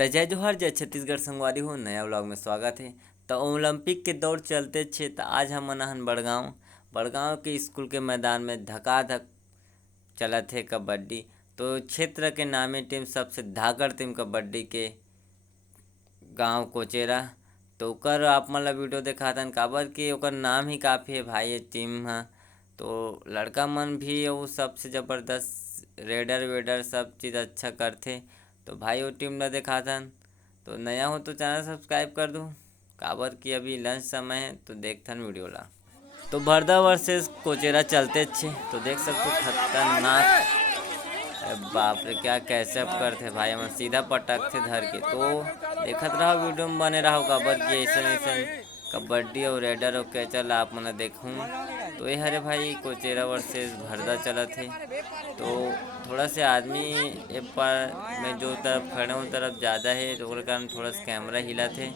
तो जय जोहार जय छत्तीसगढ़ संगवारी हो नया व्लॉग में स्वागत है। तो ओलंपिक के दौड़ चलते छे तो आज हम मनहन बड़गांव के स्कूल के मैदान में धकाधक चलत है कबड्डी। तो क्षेत्र के नामी टीम सबसे धाकड़ टीम कबड्डी के गांव कोचेरा। तो ओकर आप मन ला वीडियो दिखातन काबर कि ओकर नाम ही काफ़ी है भाई ये टीम ह। तो लड़का मन भी वो सबसे ज़बरदस्त रेडर वेडर सब चीज़ अच्छा करथे। तो भाई वो टीम ला दिखाथन। तो नया हो तो चैनल सब्सक्राइब कर दो काबर कि अभी लंच समय है। तो देखथन वीडियो ला। तो भरदा वर्सेस कोचेरा चलते छे। तो देख सकते हो खतरनाक, बाप रे क्या कैसे करते भाई हम सीधा पटक थे धर के। तो देखत रहो वीडियो में बने रहो काबर कि ऐसा कबड्डी और रेडर और कैचर आप मन देखूँ। तो ये हरे भाई कोचेरा वर्सेस भरदा चलत है। तो थोड़ा से आदमी ए पर मैं जो तरफ खड़ा हूँ तरफ ज़्यादा है तो ओकर कारण थोड़ा सा कैमरा हिला थे।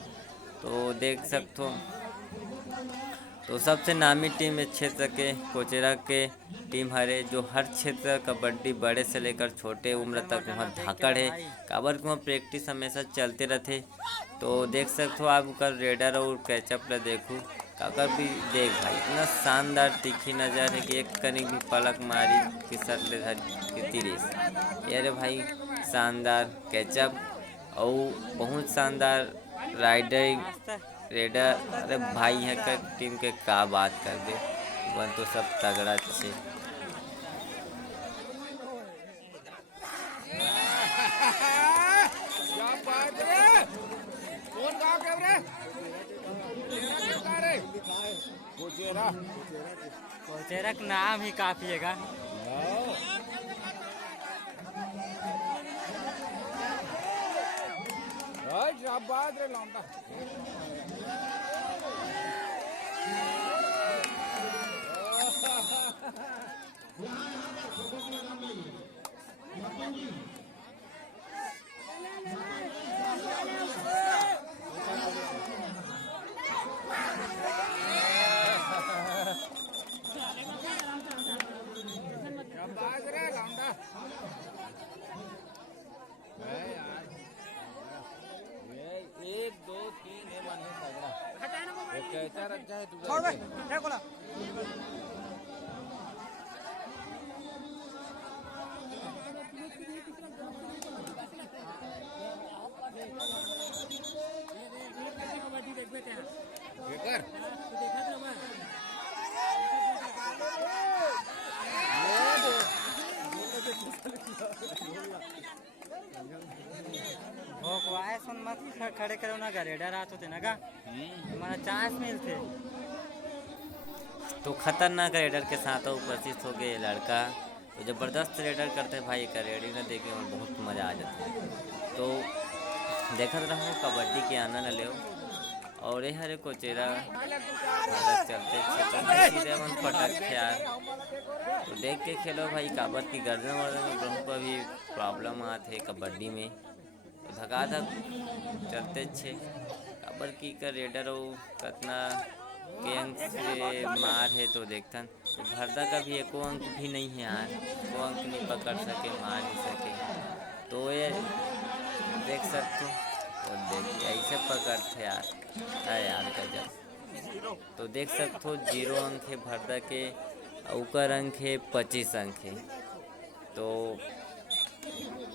तो देख सकते हो तो सबसे नामी टीम इस क्षेत्र के कोचेरा के टीम हरे जो हर क्षेत्र कबड्डी बड़े से लेकर छोटे उम्र तक वहाँ धाकड़ है काबर कि वहाँ प्रैक्टिस हमेशा चलते रहते। तो देख सकते हो आप कर रेडर और कैचअप ला देखो काकर भी देख भाई इतना शानदार तीखी नज़र है कि एक कनिक भी पलक मारी कि सर ले धर के तिरिस। अरे भाई शानदार कैचअप और बहुत शानदार राइडर रेडर। अरे भाई यहाँ का टीम के का बात कर दे वन तो सब तगड़ा छे। कोचेरा का नाम ही काफी है का। एक दो तीन है मन है तगड़ा कैसा रखा है तू छोड़ बे क्या बोला बेकर सुन मत खड़े करो ना रेडर आते थे ना का हमारा चांस मिलते। तो खतरनाक रेडर के साथ उपस्थित हो गए लड़का। तो ज़बरदस्त रेडर करते भाई का रेडी ना देखे और बहुत मज़ा आ जाता है। तो देखत रहो कबड्डी के आनंद ले और ये हरे कोचेरा चलते सीधे मन पटक यार। तो देख के खेलो भाई काबर की गर्दन वर्दन में बहुत भी प्रॉब्लम आते कबड्डी में। तो धकाधक चलते छे काबर की का रेडर और कितना के अंक से मार है। तो देखतन तो भरदा का भी एको अंक भी नहीं है यार, एको अंक नहीं पकड़ सके मार नहीं सके। तो ये देख सकते और देख ऐसे पकड़ते यार यार गजब। तो देख सकते हो 0 अंक है भरदा के ऊपर अंक है 25 अंक है। तो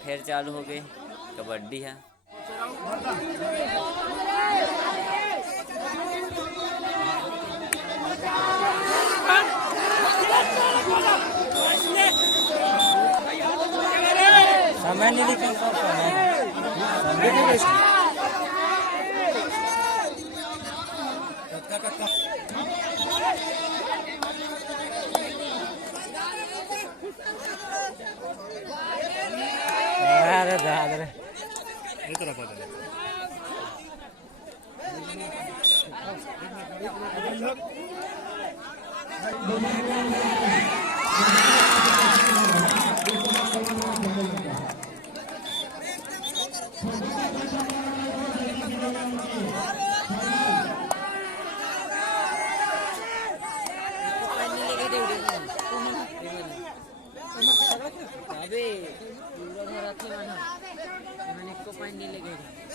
फिर चालू हो गए कबड्डी है। समय नहीं लिखा सब अरे दादरे इतना पता अबे पूरा भरा थे वहाँ को पानी नहीं लगेगा।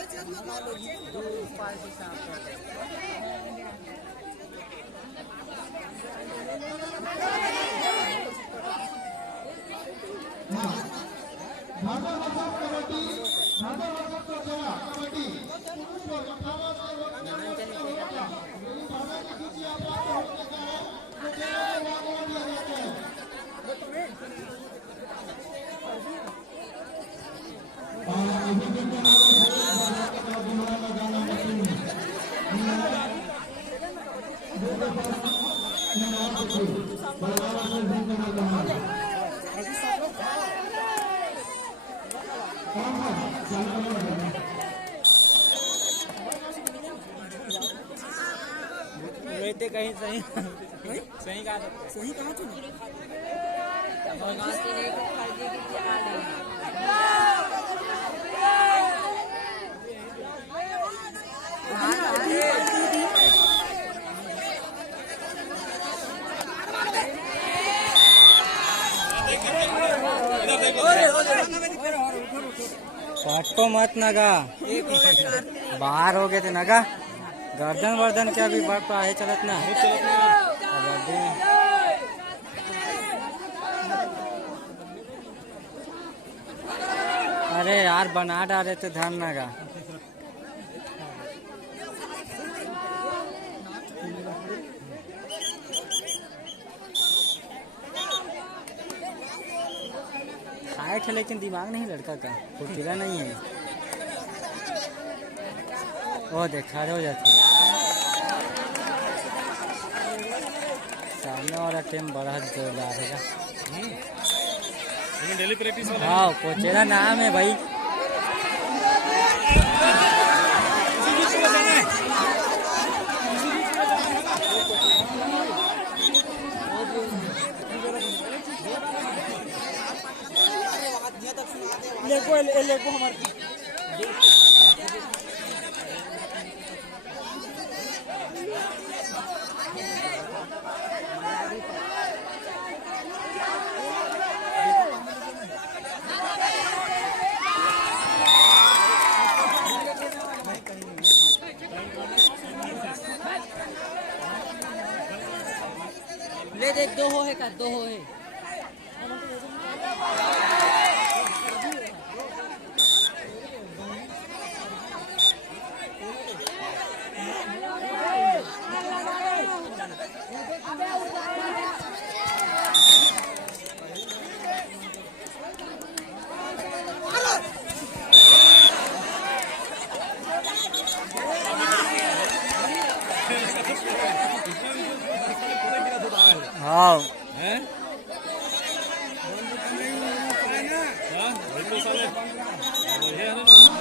रहते कहीं सही सही कहा सही कहा तू पटको मत नगा बाहर हो गए थे नगा गर्दन वर्दन क्या भी बात है चलत ना कबड्डी अरे यार बना डाले थे ध्यान नगा हाइट है लेकिन दिमाग नहीं लड़का का फुर्तीला नहीं है वो देखा हो जाती सामने वाला टीम बड़ा जोरदार है डेली प्रैक्टिस हाँ कोचेरा नाम है भाई लेको हमारे ले देख दो हो है का दो हो है हाँ हैं हां तो साले ये है ना